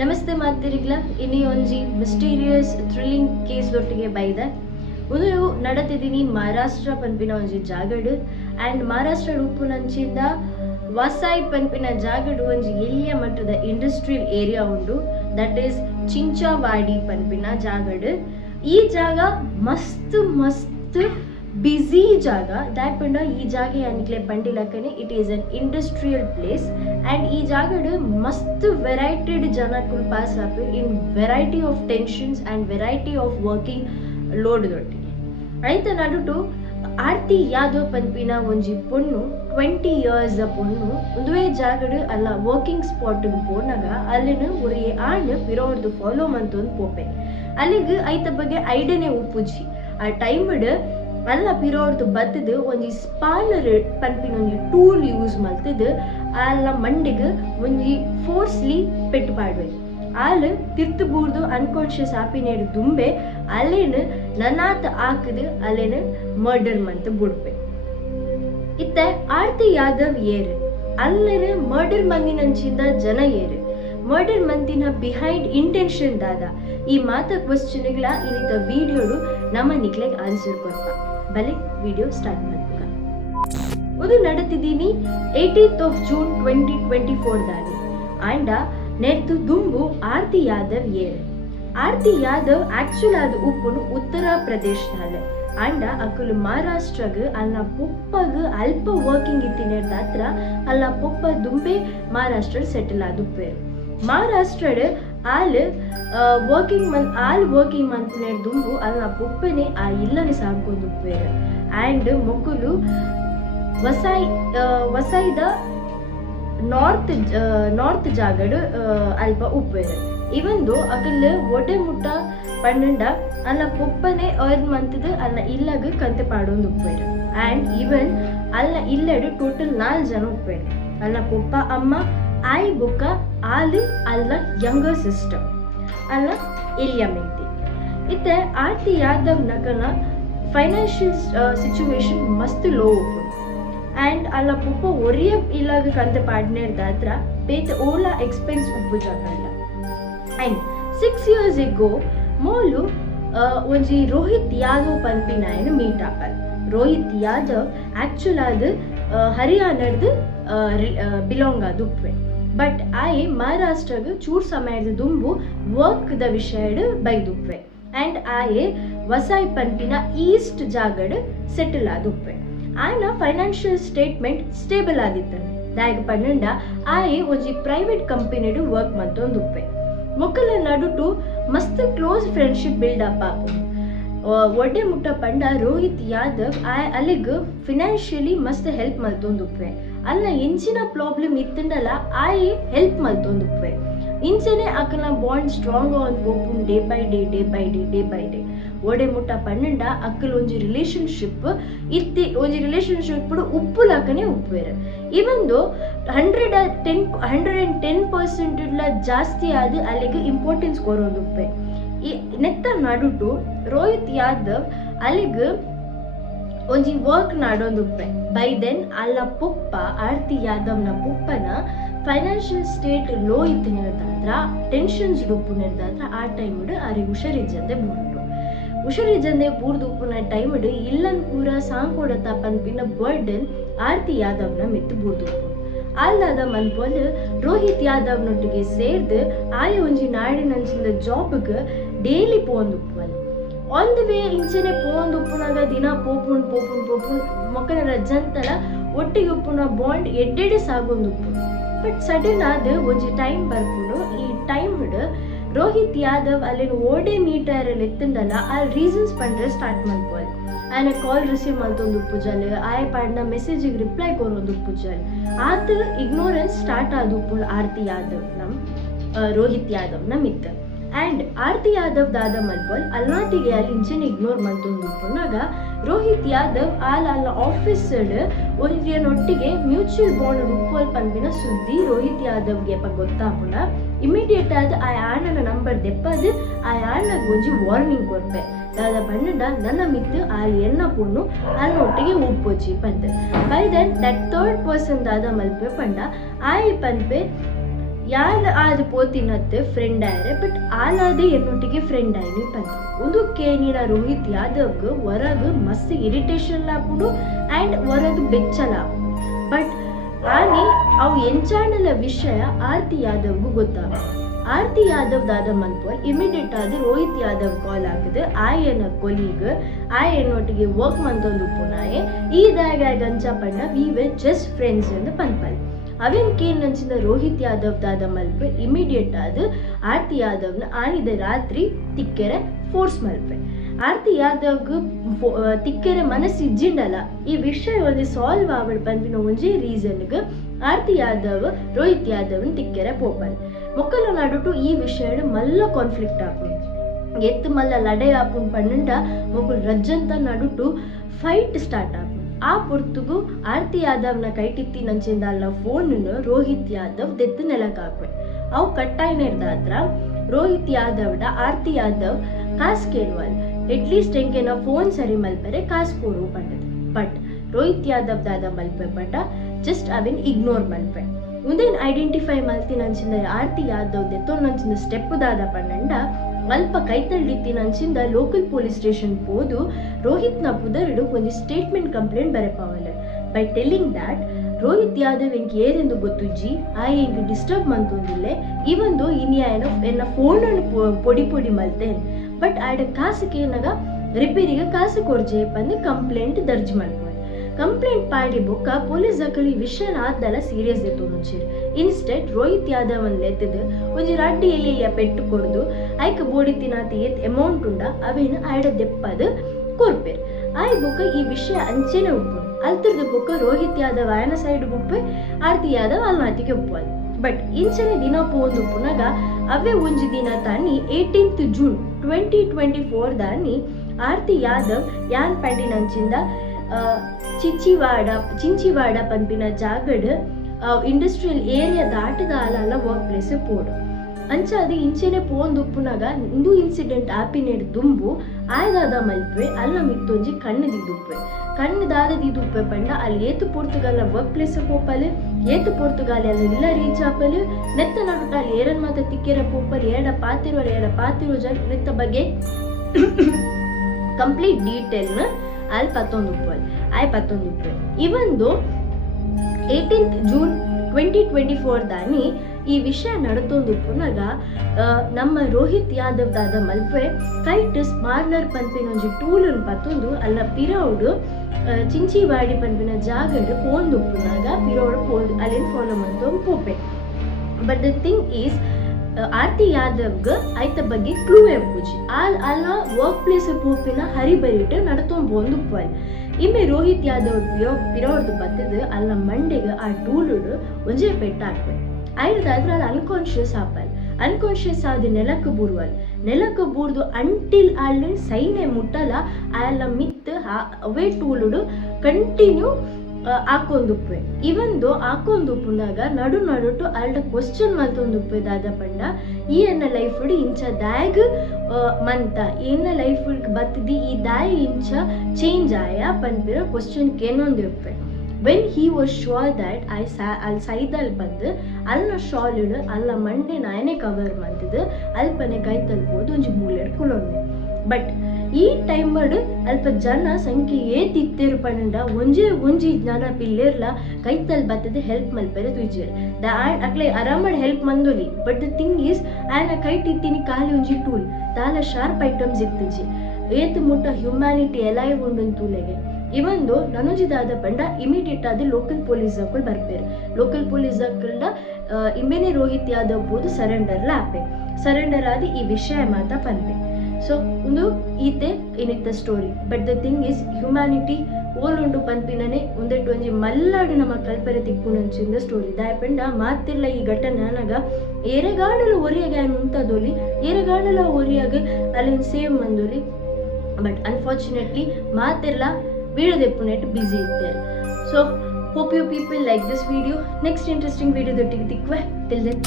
ನಮಸ್ತೆ ಮಾತಿರಿಗ್ಲ ಇನಿ ಒಂಜಿ ಮಿಸ್ಟೀರಿಯಸ್ ಥ್ರಿಲ್ಲಿಂಗ್ ಕೇಸ್ ದೊಟ್ಟಿಗೆ ಬೈದೆ ಉದು ನಡತಿದ್ದೀನಿ ಮಹಾರಾಷ್ಟ್ರ ಪನ್ಪಿನ ಒಂಜಿ ಜಾಗಡ್ ಆ್ಯಂಡ್ ಮಹಾರಾಷ್ಟ್ರ ಉಪ್ಪುನಂಚಿಂದ ವಸಾಯಿ ಪನ್ಪಿನ ಜಾಗಡ್ ಒಂಜಿ ಎಲ್ಲಿಯ ಮಟ್ಟದ ಇಂಡಸ್ಟ್ರಿಯಲ್ ಏರಿಯಾ ಉಂಡು ದಟ್ ಈಸ್ ಚಿಂಚಾವಾಡಿ ಪನ್ಪಿನ ಜಾಗಡ್ ಈ ಜಾಗ ಮಸ್ತ್ ಮಸ್ತ್ ಬಿಸಿ ಜಾಗ ದಾಯಪಂಡ ಈ ಜಾಗ ಯಾನಿಕ್ಲೆ ಪಂಡಿಲಕ್ಕನೆ it is an industrial place and ಈ ಜಾಗಡ್ ಮಸ್ತ್ ವೆರೈಟಿಡ್ ಜನಕ್ಕೂ ಪಾಸ್ ಆಪಿ in variety of tensions and variety of working load ದೊಟ್ಟಿಗೆ ಐತ ನಡುಟು ಆರ್ತಿ ಯಾದವ್ ಪನ್ಪಿನ ಒಂಜಿ ಪೊಣ್ಣು 20 years ಪೊಣ್ಣು ಒಂದುವೇ ಜಾಗಡ್ ಅಲ್ಲ ವರ್ಕಿಂಗ್ ಸ್ಪಾಟ್ಗೆ ಪೋನಾಗ ಅಲ್ಲಿನ ಒರಿ ಆಣ್ ಪಿರೋರ್ದು ಫಾಲೋ ಮಂತೊಂದು ಪೋಪೆ ಅಲ್ಲಿಗೆ ಐತ ಬಗ್ಗೆ ಐಡನೆ ಉಪ್ಪುಜಿ ಆ ಟೈಮ್ಡ್ ಅಲ್ಲ ಪಿರೋರ್ದು ಬತ್ತದ ಒಂಜಿ ಸ್ಪಾನರ್ ಪನ್ಪಿನ ಒಂಜಿ ಟೂಲ್ ಯೂಸ್ ಮಲ್ತದ ಅಲ್ಲ ಮಂಡಿಗೆ ಒಂಜಿ ಫೋರ್ಸ್ಲಿ ಪೆಟ್ಟು ಪಾಡ್ವೆ ಆಲ್ ತಿರ್ತು ಬೂರ್ದು ಅನ್ಕಾನ್ಶಿಯಸ್ ಆಪಿನೇಡು ದುಂಬೆ ಅಲ್ಲೇನು ನನಾತ ಹಾಕದು ಅಲ್ಲೇನು ಮರ್ಡರ್ ಮಂತ್ ಬುಡ್ಪೆ ಇತ್ತ ಆರ್ತಿ ಯಾದವ್ ಏರು ಅಲ್ಲೇನು ಮರ್ಡರ್ ಮಂದಿನಂಚಿಂದ ಜನ ಏರು ಮರ್ಡರ್ ಮಂತಿನ ಬಿಹೈಂಡ್ ಇಂಟೆನ್ಷನ್ ದಾದ ಈ ಮಾತ ಕ್ವಶನ್ಗಳ ಇನ್ನಿತ ವಿಡಿಯೋಡು ನಮ್ಮ ನಿಕ್ಲೆಗ್ ಆನ್ಸರ್ ಕೊಡ್ಪ ಬಲೆ ವಿಡಿಯೋ ಸ್ಟಾರ್ಟ್ ಮಾಡ್ಬೇಕ ಇದು ನಡತಿದ್ದೀನಿ 18th of June 2024 ದಾಗಿ ಆಂಡ ನೆರ್ತು ದುಂಬು ಆರ್ತಿ ಯಾದವ್ ಏರ್ ಆರ್ತಿ ಯಾದವ್ ಆಕ್ಚುಲ್ ಆದ ಉಪ್ಪುನು ಉತ್ತರ ಪ್ರದೇಶದಲ್ಲಿ ಆಂಡ ಅಕ್ಕಲು ಮಹಾರಾಷ್ಟ್ರಗ್ ಅಲ್ಲ ಪೊಪ್ಪಗ ಅಲ್ಪ ವರ್ಕಿಂಗ್ ಇತ್ತಿನೇರ್ದ ಹತ್ರ ಅಲ್ಲ ಪೊಪ್ಪ ದುಂಬೆ ಮಹಾರಾಷ್ಟ್ರ ಸೆಟಲ್ ಆದ ಉಪ್ಪೇರು ಮಹಾರಾಷ್ಟ್ರಡ್ ಆಲ್ ವರ್ಕಿಂಗ್ ಮಂತ್ನೇರ್ ದುಂಬು ಅಲ್ಲ ಪೊಪ್ಪನೆ ಆ ಇಲ್ಲನೆ ಸಾಕೊಂದು ಉಪ್ಪೇರು ಆ್ಯಂಡ್ ಮೊಕ್ಕಲು ವಸೈದ ನಾರ್ತ್ ಜಾಗಡ್ ಅಲ್ಪ ಉಪ್ಪೇರು ಇವಂದು ಅಕಲ್ ಒಡೆ ಮುಟ್ಟ ಪಂಡ ಅಲ್ಲ ಪೊಪ್ಪನೆ ಅರ್ನ್ ಮಂತದ ಅಲ್ಲ ಇಲ್ಲಗ ಕಂತೆ ಪಾಡೊಂದು ಉಪ್ಪೇರು ಆ್ಯಂಡ್ ಇವನ್ ಅಲ್ಲ ಇಲ್ಲಡು ಟೋಟಲ್ 4 ಜನ ಉಪ್ಪೇರು ಅಲ್ಲ ಪೊಪ್ಪ ಅಮ್ಮ ಆಯ್ ಬುಕ್ಕ ಆಲ್ ಅಲ್ಲ ಯಂಗರ್ ಸಿಸ್ಟರ್ ಅಲ್ಲ ಇಲ್ಲಿಯ ಮೆಂತಿ ಇತ್ತೆ ಆರ್ತಿ ಯಾದವ್ ನಕಲ ಫೈನಾನ್ಷಿಯಲ್ ಸಿಚುವೇಶನ್ ಮಸ್ತ್ ಲೋ ಉಪ್ಪು ಆ್ಯಂಡ್ ಅಲ್ಲ ಪುಪ್ಪ ಒರಿಯ ಇಲ್ಲಾಗ ಕಂತೆ ಪಾಡ್ನೇರ್ದ ಹತ್ರ ಬೇತ ಓಲಾ ಎಕ್ಸ್ಪೆನ್ಸ್ ಉಪ್ಪು ಜಾಗ ಇಲ್ಲ ಆ್ಯಂಡ್ 6 years ago ಮೋಲು ಒಂಜಿ ರೋಹಿತ್ ಯಾದವ್ ಪನ್ಪಿನಾಯನ ಮೀಟ್ ಆಪಲ್ ರೋಹಿತ್ ಯಾದವ್ ಆಕ್ಚುಲ್ ಆದ ಹರಿಯಾಣದ ಬಿಲಾಂಗ್ ಆದ ಉಪ್ಪೆ ಬಟ್ ಆಯ್ ಮಹಾರಾಷ್ಟ್ರಗ ಚೂರ್ ಸಮಯದ ದುಂಬು ವರ್ಕ್ದ ವಿಷಯಡ್ ಬೈದುಪ್ಪೆ ಆ್ಯಂಡ್ ಆಯ್ ವಸಾಯಿ ಪನ್ಪಿನ ಈಸ್ಟ್ ಜಾಗಡ್ ಸೆಟಲ್ ಆದ ಉಪ್ಪೆ ಆಯ್ನ ಫೈನಾನ್ಷಿಯಲ್ ಸ್ಟೇಟ್ಮೆಂಟ್ ಸ್ಟೇಬಲ್ ಆದಿತ್ತನೆ ದಾಯಗ ಪನ್ನಂಡ ಆಯ್ ಒಂಜಿ ಪ್ರೈವೇಟ್ ಕಂಪನಿಡು ವರ್ಕ್ ಮಂತೊಂದು ಉಪ್ಪೆ ಮೊಕ್ಕಲ ನಡುಟು ಮಸ್ತ್ ಕ್ಲೋಸ್ ಫ್ರೆಂಡ್ಶಿಪ್ ಬಿಲ್ಡಪ್ ಆಪು ಒಡ್ಡೆ ಮುಟ್ಟ ಪಂಡ ರೋಹಿತ್ ಯಾದವ್ ಅಲ್ಲಿಗ್ ಫಿನಾನ್ಷಿಯಲಿ ಮಸ್ತ್ ಹೆಲ್ಪ್ ಮಲ್ತೊಂದು ಉಪ್ಪೆ ಅಲ್ಲ ಇಂಚಿನ ಪ್ರಾಬ್ಲಮ್ ಇತ್ತಂಡಲ್ಲ ಆಯ್ ಹೆಲ್ಪ್ ಮಲ್ತೊಂದು ಉಪ್ಪೆ ಇಂಚನೆ ಆಕನ ಬಾಂಡ್ ಸ್ಟ್ರಾಂಗ್ ಆನ್ ಪೋಪುನ್ ಡೇ ಬೈ ಡೇ ಒಡೆ ಮುಟ್ಟ ಪನ್ನಂಡ ಅಕ್ಕಲ್ ಒಂಜಿ ರಿಲೇಶನ್ಶಿಪ್ ಒಂಜಿ ರಿಲೇಶನ್ಶಿಪ್ ಉಪ್ಪುಲಾಕನೆ ಉಪ್ಪುವೆರು ಇವಂದು 110% ಜಾಸ್ತಿ ಆದ ಅಲ್ಲಿಗೆ ಇಂಪಾರ್ಟೆನ್ಸ್ ಕೊರೋದು ಉಪ್ಪೆ ಈ ನೆತ್ತ ನಡುಟು ರೋಹಿತ್ ಯಾದವ್ ಅಲ್ಲಿಗೆ ಒಂಜಿ ವರ್ಕ್ ನಾಡೊಂದು ಉಪ್ಪೆ ಬೈ ದೆನ್ ಅಲ್ಲ ಪುಪ್ಪ ಆರ್ತಿ ಯಾದವ್ನ ಪುಪ್ಪನ ಫೈನಾನ್ಷಿಯಲ್ ಸ್ಟೇಟ್ ಲೋ ಇತ್ತು ನಿರ್ದಾದ್ರ ಟೆನ್ಷನ್ಸ್ ಉಪ್ಪು ನಿರ್ದಾದ್ರ ಆ ಟೈಮ್ಡ್ ಅವ್ರಿಗೆ ಹುಷಾರಿಜ್ಜಂದೆ ಬೂರ್ದು ಉಪ್ಪುನ ಟೈಮ್ಡ್ ಇಲ್ಲನ್ ಪೂರ ಸಾಂಕೊಡತ ಪನ್ಪಿನ ಬರ್ಡನ್ ಆರ್ತಿ ಯಾದವ್ನ ಮೆತ್ತು ಬೂರ್ದು ಉಪ್ಪು ಅಲ್ಲಾದ ಮನ್ಪೊಲ್ ರೋಹಿತ್ ಯಾದವ್ನೊಟ್ಟಿಗೆ ಸೇರ್ದು ಆಯ ಒಂಜಿ ನಾಡಿನಂಚಿಂದ ಜಾಬ್ಗೆ ಡೈಲಿ ಪೋಂದು ಉಪ್ಪು ಆನ್ ದ ವೇ ಇಂಚನೆ ಪೋಂದು ಉಪ್ಪುನಾಗ ದಿನ ಪೋಪುಣ್ ಮೊಕ್ಕನ ರಜ್ಜಂತಲ ಒಟ್ಟಿಗೆ ಉಪ್ಪುನ ಬಾಂಡ್ ಎಡ್ಡೆಡೆ ಸಾಗೊಂದು ಉಪ್ಪು ಬಟ್ ಸಡನ್ ಆದ ಒಂಜಿ ಟೈಮ್ ಬರ್ಕೊಂಡು ಈ ಟೈಮ್ಡ್ ರೋಹಿತ್ ಯಾದವ್ ಅಲ್ಲಿನ ಓಡೆ ಮೀಟರಲ್ಲಿ ಎತ್ತಂದಲ್ಲ ಆ ರೀಸನ್ಸ್ ಪಂಡ್ರೆ ಸ್ಟಾರ್ಟ್ ಮಲ್ಪೋಲ್ ಆಯ್ನ ಕಾಲ್ ರಿಸೀವ್ ಮಲ್ತೊಂದು ಉಪ್ಪುಜಲ್ ಆಯ ಪಾಡ್ನ ಮೆಸೇಜಿಗೆ ರಿಪ್ಲೈ ಕೊರೊಂದು ಉಪ್ಪುಜಲ್ ಆತ ಇಗ್ನೋರೆನ್ಸ್ ಸ್ಟಾರ್ಟ್ ಆದ ಉಪ್ಪು ಆರ್ತಿ ಯಾದವ್ ರೋಹಿತ್ ಯಾದವ್ ಮಿತ್ತ ಆ್ಯಂಡ್ ಆರ್ತಿ ಯಾದವ್ ದಾದ ಮಲ್ಪೋಲ್ ಅಲ್ನಾಟಿಗೆ ಅಲ್ಲಿ ಇಂಚನೆ ಇಗ್ನೋರ್ ಮಲ್ತೊಂದು ಉಪ್ಪುನಾಗ ರೋಹಿತ್ ಯಾದವ್ ಅಲ್ಲ ಆಫೀಸಡ್ ಒಂದಿನೊಟ್ಟಿಗೆ ಮ್ಯೂಚುವಲ್ ಬಾಂಡ್ ಉಪ್ಪೋಲ್ ಪನ್ಪಿನ ಸುದ್ದಿ ರೋಹಿತ್ ಯಾದವ್ಗೆ ಗೊತ್ತಾಪುನ ಇಮಿಡಿಯೇಟ್ ಆದ ಆ ಆಣ್ಣನ ನಂಬರ್ ದೆಪ್ಪದು ಆ ಆಣ್ಣಗ ಒಂಜಿ ವಾರ್ನಿಂಗ್ ಕೊರ್ಪೆ ದಾದ ಪನ್ನಡ ನನ್ನ ಮಿತ್ತು ಅಲ್ಲಿ ಎನ್ನ ಪುಣ್ಣು ಅಲ್ಲೊಟ್ಟಿಗೆ ಉಪ್ಪೊಚ್ಚಿ ಪಂದ್ by then that third person ದಾದ ಮಲ್ಪೆ ಪಂಡ ಆಯ್ ಪನ್ಪೆ ಯಾರು ಆದ ಪೋತಿನತ್ತೆ ಫ್ರೆಂಡ್ ಆಯ್ರೆ ಬಟ್ ಆಲಾದೆ ಎನ್ನೊಟ್ಟಿಗೆ ಫ್ರೆಂಡ್ ಆಯ್ನಿ ಪಂತ ಉದಕ್ಕೆ ನೀನ ರೋಹಿತ್ ಯಾದವ್ಗೆ ಹೊರಗೆ ಮಸ್ತ್ ಇರಿಟೇಷನ್ ಆಪುಡು ಆ್ಯಂಡ್ ಹೊರಗೆ ಬೆಚ್ಚಲಾಪುಡು ಬಟ್ ಆನೆ ಅವು ಎಂಚಾಣಲ ವಿಷಯ ಆರ್ತಿ ಯಾದವ್ಗೂ ಗೊತ್ತಾಗ ಆರ್ತಿ ಯಾದವ್ ದಾದ ಮನ್ಪೋಲ್ ಇಮಿಡಿಯೇಟ್ ಆಗಿ ರೋಹಿತ್ ಯಾದವ್ ಕಾಲ್ ಹಾಕಿದ್ರೆ ಆಯನ ಕೊಲೀಗ್ ಆಯನೊಟ್ಟಿಗೆ ವರ್ಕ್ ಮಂತೊಂದು ಪುನಾಯೆ ಈ ದಾಗ ಗಂಚ ಪಂಡ ವಿ ವಿಲ್ ಜಸ್ಟ್ ಫ್ರೆಂಡ್ಸ್ ಎಂದು ಪನ್ಪಲ್ ಅವೇನ್ ಕೇನ್ ನಂಚಿದ ರೋಹಿತ್ ಯಾದವ್ ದಾದ ಮಲ್ಪೆ ಇಮಿಡಿಯೇಟ್ ಆದ ಆರ್ತಿ ಯಾದವ್ನ ಆನಿದ ರಾತ್ರಿ ತಿಕ್ಕೆರೆ ಫೋರ್ಸ್ ಮಲ್ಪೆ ಆರ್ತಿ ಯಾದವ್ಗೆ ತಿಕ್ಕೆರೆ ಮನಸ್ಸು ಇಜ್ಜಿಂಡಲ್ಲ ಈ ವಿಷಯ ಒಂದು ಸಾಲ್ವ್ ಆವಡ್ ಬಂದಿನ ಒಂಜೇ ರೀಸನ್ಗೆ ಆರ್ತಿ ಯಾದವ್ ರೋಹಿತ್ ಯಾದವ್ನ ತಿಕ್ಕೆರೆ ಪೋಪಲ್ ಮೊಕ್ಕಲ ನಡುಟು ಈ ವಿಷಯ ಮಲ್ಲ ಕಾನ್ಫ್ಲಿಕ್ಟ್ ಆಪುಂಡು ಎತ್ತು ಮಲ್ಲ ಲಡೆ ಆಪುಂಡು ಪಂಡ ಮೊಕ್ಕಲು ರಜ್ಜಂತ ನಡುಟು ಫೈಟ್ ಸ್ಟಾರ್ಟ್ ಆಪುಂಡು ಆ ಪೊರ್ತುಗು ಆರ್ತಿ ಯಾದವ್ನ ಕೈಟಿತ್ತಿ ನಂಚಿಂದ ಅಲ್ಲ ಫೋನನ್ನು ರೋಹಿತ್ ಯಾದವ್ ದೆತ್ತು ನೆಲಕ್ಕೆ ಹಾಕ್ವೆ ಅವು ಕಟ್ಟಾಯ್ನಿರ್ದಾತ್ರ ರೋಹಿತ್ ಯಾದವ್ಡ ಆರ್ತಿ ಯಾದವ್ ಕಾಸು ಕೇಳುವಲ್ ಎಟ್ಲೀಸ್ಟ್ ಎಂಕೆನ ಫೋನ್ ಸರಿ ಮಲ್ಪರೆ ಕಾಸು ಕೊಡು ಪಂಡದು ಬಟ್ ರೋಹಿತ್ ಯಾದವ್ ದಾದ ಮಲ್ಪೆ ಪಟ ಜಸ್ಟ್ ಅವೇನ್ ಇಗ್ನೋರ್ ಮಲ್ಪೆ ಮುಂದೇನು ಐಡೆಂಟಿಫೈ ಮಲ್ತಿ ನಂಚಿಂದ ಆರ್ತಿ ಯಾದವ್ ದೆತ್ತೋ ನಂಚಿಂದ ಸ್ಟೆಪ್ ದಾದ ಪಂಡ ಅಲ್ಪ ಕೈತಳ್ಳಿತ್ತಿ ನಂಚಿಂದ ಲೋಕಲ್ ಪೊಲೀಸ್ ಸ್ಟೇಷನ್ ಹೋದು ರೋಹಿತ್ನ ಪುದರ್ಡು ಒಂದು ಸ್ಟೇಟ್ಮೆಂಟ್ ಕಂಪ್ಲೇಂಟ್ ಬರೆಪವಲ್ಲ by telling that Rohit Yadav ಎಂಗೆ ಏರೆಂದು ಗೊತ್ತುಜ್ಜಿ ಆ ಎಂಗೆ ಡಿಸ್ಟರ್ಬ್ ಮಂತೊಂದಿಲ್ಲೆ ಇವಂದು ಎನ್ನ ಫೋನನ್ನು ಪೊಡಿ ಪೊಡಿ ಮಲ್ತೇನೆ ಬಟ್ ಆಡ ಕಾಸಿಗೆ ಏನಾಗ ರಿಪೇರಿಗೆ ಕಾಸು ಕೊಡ್ಜೆ ಬಂದು ಕಂಪ್ಲೇಂಟ್ ದರ್ಜ್ ಮಾಡ್ಬೋದು ಕಂಪ್ಲೇಂಟ್ ಪಾಡಿ ಬೊಕ್ಕ ಪೊಲೀಸ್ ಅಕಲಿ ವಿಷಯ ಆದ್ದಲ್ಲ ಸೀರಿಯಸ್ ಎತ್ತು ಮುಂಚಿರು ಇನ್ಸ್ಟೆಡ್ ರೋಹಿತ್ ಯಾದವ್ ಅನ್ ಲೆತ್ತದು ಒಂಜಿ ರಡ್ಡಿ ಎಲ್ಲಿ ಪೆಟ್ಟು ಕೊಡ್ದು ಆಯ್ಕೆ ಬೋಡಿ ತಿನ್ನಾತಿ ಎತ್ ಅಮೌಂಟ್ ಉಂಡ ಅವೇನು ಆಯ್ಡ ದೆಪ್ಪದು ಕೊರ್ಪೇರು ಆಯ್ ಬೊಕ್ಕ ಈ ವಿಷಯ ಅಂಚೆನೆ ಉಪ್ಪು ಅಲ್ತಿರ್ದ ಬೊಕ್ಕ ರೋಹಿತ್ ಯಾದವ್ ಆಯನ side Uppe Aarti Yadav ಅಲ್ನಾತಿಗೆ ಉಪ್ಪದು but ಇಂಚನೆ ದಿನ ಪೋಂದು ಪುನಗ ಅವೇ ಒಂಜಿ ದಿನ ತಾನಿ 18th ಜೂನ್ 2024 ದಾನಿ ಆರ್ತಿ ಯಾದವ್ ಯಾನ್ ಪಂಡಿನಂಚಿಂದ ಚಿಂಚಿವಾಡ ಪಂಪಿನ ಜಾಗಡ್ ಇಂಡಸ್ಟ್ರಿಯಲ್ ಏರಿಯಾ ದಾಟದ ಅಲ್ಲ ವರ್ಕ್ ಪ್ಲೇಸ್ ಪೋಡು ಅಂಚ ಅದು ಇಂಚೆನೆ ಪೋಂದು ಉಪ್ಪುನಾಗ ಇಂದು ಇನ್ಸಿಡೆಂಟ್ ಆಪಿನೆಡ್ ದುಂಬು ಆಯ್ದಾದ ಮಲ್ಪೆ ಅಲ್ಲ ಮಿತ್ತೊಂಜಿ ಕಣ್ಣದಿದ್ದುಪ್ಪೆ ಕಣ್ಣದಾದದಿದ್ದುಪ್ಪೆ ಪಂಡ ಅಲ್ಲಿ ಏತು ಪೋರ್ತುಗಾಲ ವರ್ಕ್ ಪ್ಲೇಸ್ ಪೋಪಲ್ ಏತು ಪೋರ್ತುಗಾಲಿ ಅಲ್ಲಿ ಇಲ್ಲ ರೀಚ್ ಆಪಲ್ ನೆತ್ತ ನಡುಟ ಅಲ್ಲಿ ಏರನ್ ಮಾತ ತಿಕ್ಕೆರ ಪೋಪಲ್ ಏಡ ಪಾತಿರೋ ಜನ ನೆತ್ತ ಬಗ್ಗೆ ಕಂಪ್ಲೀಟ್ ಡೀಟೇಲ್ನ ಅಲ್ಲಿ ಪತ್ತೊಂದು ಇವಂದು 18th ಜೂನ್ 2024 ದಾನಿ ಈ ವಿಷಯ ನಡತೊಂದು ಪುನಗ ನಮ್ಮ ರೋಹಿತ್ ಯಾದವ್ ದಾದ ಮಲ್ಪೆ ಕೈಟ್ ಸ್ಮಾರ್ನರ್ ಪನ್ಪಿನ ಒಂಜಿ ಟೂಲನ್ ಪತ್ತೊಂದು ಅಲ್ಲ ಪಿರೌಡು ಚಿಂಚಿವಾಡಿ ಪನ್ಪಿನ ಜಾಗಡ್ ಪೋಂದು ಪುನಗ ಪಿರೌಡು ಪೋಂದು ಅಲ್ಲೇನು ಫಾಲೋ ಮಾಡ್ತೊಂದು ಪೋಪೆ but the thing is Aarti ಯಾದವ್ಗೆ ಆಯ್ತ ಬಗ್ಗೆ ಕ್ಲೂ ಎಂಬುಜಿ ಅಲ್ಲ ವರ್ಕ್ ಪ್ಲೇಸ್ ಪೋಪಿನ ಹರಿಬರಿಟ್ ನಡತೊಂದು ಪೋಂದು ಪೋಲ್ ಇಮ್ಮೆ ರೋಹಿತ್ ಯಾದವ್ ಪಿರೌಡ್ದು ಬತ್ತದು ಅಲ್ಲ ಮಂಡೆಗೆ ಆ ಟೂಲುಡು ಒಂಜೇ ಪೆಟ್ಟ ಹಾಕ್ವೆ ಆಯ್ದಾದ್ರೆ ಅಲ್ಲಿ ಅನ್ಕಾನ್ಶಿಯಸ್ ಆದ ನೆಲಕ್ಕೆ ಬೂರ್ದು ಅಂಟಿಲ್ ಅಲ್ಲಿ ಸೈನೆ ಮುಟ್ಟಲ್ಲ ಅಲ್ಲ ಮಿತ್ ಅವೇ ಟೂಲುಡು ಕಂಟಿನ್ಯೂ ಹಾಕೊಂದುಪ್ಪೆ ಇವಂದು ಹಾಕೊಂದುಪ್ಪುನಾಗ ನಡುಟು ಅಲ್ಡ ಕ್ವಶನ್ ಮಲ್ತೊಂದುಪ್ಪೆ ದಾದ ಪಂಡ ಈ ಎನ್ನ ಲೈಫ್ ಇಂಚ ದಾಯಗ್ ಮಂತ ಎನ್ನ ಲೈಫ್ ಬತ್ತದಿ ಈ ದಾಯ ಇಂಚ ಚೇಂಜ್ ಆಯ ಪನ್ಪಿರ ಕ್ವಶನ್ ಕೇನೊಂದುಪ್ಪೆ when he was sure that ಅಲ್ಲಿ ಸೈದಲ್ಲಿ ಬಂದು ಅಲ್ಲ ಶಾಲ್ ಇಡು ಅಲ್ಲ ಮಂಡೆ ನಾಯನೇ ಕವರ್ ಮಾಡ್ತಿದ್ದು ಅಲ್ಪನೆ ಕೈ ತಲ್ಬೋದು ಒಂಜಿ ಮೂಲೆಡ್ ಕುಲೊಂದೆ ಬಟ್ ಈ ಟೈಮ್ ಅಲ್ಪ ಜನ ಸಂಖ್ಯೆ ಏತಿತ್ತೇರು ಪಂಡ ಒಂಜಿ ಜನ ಪಿಲ್ಲೇರ್ಲ ಕೈತಲ್ ಬತ್ತದ ಹೆಲ್ಪ್ ಮಲ್ಪೆರೆ ತುಯ್ಜೇರು ಅಕ್ಲೆ ಆರಾಮಡ್ ಹೆಲ್ಪ್ ಮಂದೊಲಿ ಬಟ್ ದ ಥಿಂಗ್ ಈಸ್ ಆಯ್ನ ಕೈಟಿತ್ತೀನಿ ಖಾಲಿ ಒಂಜಿ ಟೂಲ್ ತಾಲ ಶಾರ್ಪ್ ಐಟಮ್ಸ್ ಇತ್ತಿಜಿ ಏತು ಮುಟ್ಟ ಹ್ಯುಮ್ಯಾನಿಟಿ ಎಲೈವ್ ಉಂಡು ತೂಲೆಗೆ ಇವಂದು ನನೊಂಜಿದಾದ ಪಂಡ ಇಮಿಡಿಯೇಟ್ ಆದ ಲೋಕಲ್ ಪೊಲೀಸ್ ಹಾಕೊಂಡು ಬರ್ಪೇರು ಲೋಕಲ್ ಪೊಲೀಸ್ ಹಾಕೊಂಡ ಇಮ್ಮೆನೆ ರೋಹಿತ್ ಯಾದವ್ ಬೋದು ಸರೆಂಡರ್ ಆದಿ ಈ ವಿಷಯ ಮಾತ ಪನ್ಪೆ ಸೊ ಒಂದು ಈತೆ ಏನಿತ್ತ story but the thing is humanity ಓಲುಂಡು ಪನ್ಪಿನನೆ ಒಂದೆಟ್ಟು ಒಂಜಿ ಮಲ್ಲಾಡು ನಮ್ಮ ಕಲ್ಪನೆ ತಿಕ್ಕುನಂಚಿಂದ ಸ್ಟೋರಿ ದಾಯಪಂಡ ಮಾತಿರ್ಲ ಈ ಘಟನೆ ಅನಾಗ ಏರೆಗಾಡಲ ಒರಿಯಾಗ ಮುಂತಾದೋಲಿ ಏರೆಗಾಡಲ ಒರಿಯಾಗ ಅಲ್ಲಿ ಸೇವ್ ಮಂದೋಲಿ ಬಟ್ ಅನ್ಫಾರ್ಚುನೇಟ್ಲಿ ಮಾತಿರ್ಲ ವೀಡಿಯೋದೆಪ್ಪುನೆಟ್ ಬಿಸಿ ಇದ್ದಾರೆ so hope you people like this video next interesting ವಿಡಿಯೋದೊಟ್ಟಿಗೆ ತಿಕ್ವೆ ಟಿಲ್ ದೆನ್